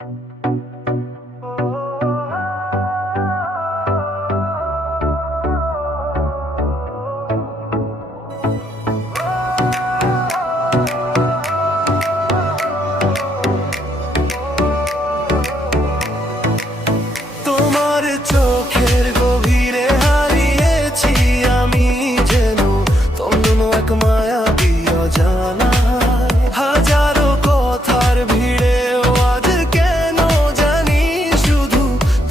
তোমার চোখের গভীরে হারিয়েছি আমি যেন তমন এক মায়াবী অজানা হাজারো কথার ভিড়েও আজ কেন জানি শুধু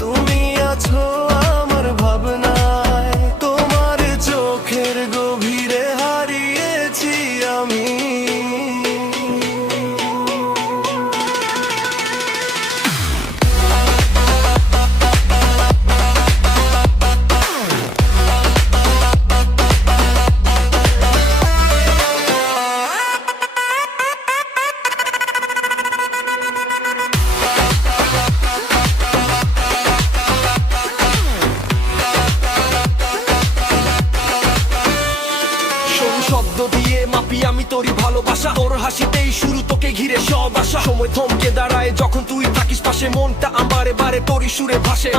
তুমি আছো আমার ভাবনায় তোমার চোখের গভীরে হারিয়েছি আমি শব্দ দিয়ে মাপি আমি তোরই ভালোবাসা তোর হাসিতেই শুরু তোকে ঘিরে সব আশা সময় থমকে দাঁড়ায় যখন তুই থাকিস পাশে মনটা আমার এবারে তোরই সুরে ভাসে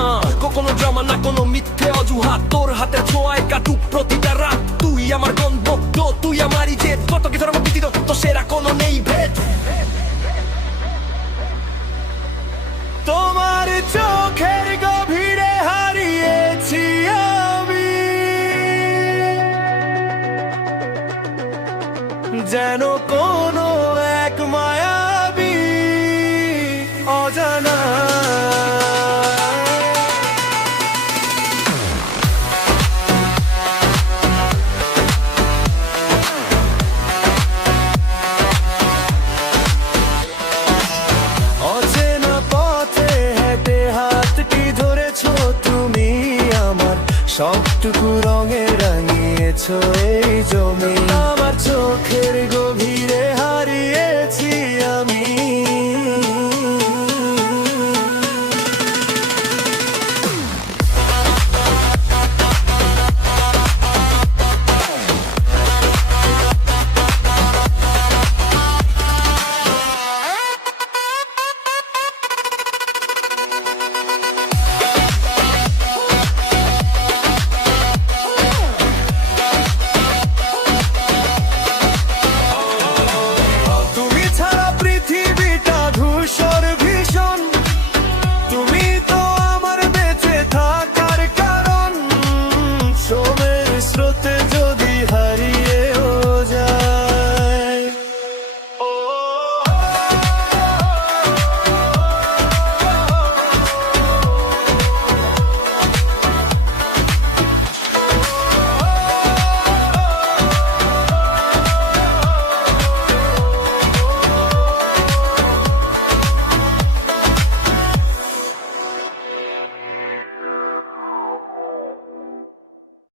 কোনো ড্রামা না কোনো মিথ্যে অজুহাত তোর হাতে ছোঁয়ায় কাটুক প্রতিটা রাত তুই আমার গন্তব্য তুই আমারই জেদ কত কিছু আমার ব্যতীত তো সেরা কোনো নেই ভেদ তোমার চোখের গভীরে হারিয়েছি আমি যেন কোনো এক মায়াবী অজানা অচেনা পথে হেঁটে হাতটি ধরেছো তুমি আমার সবটুকু রঙে রাঙিয়েছো এই জমি আমার চোখের গভীর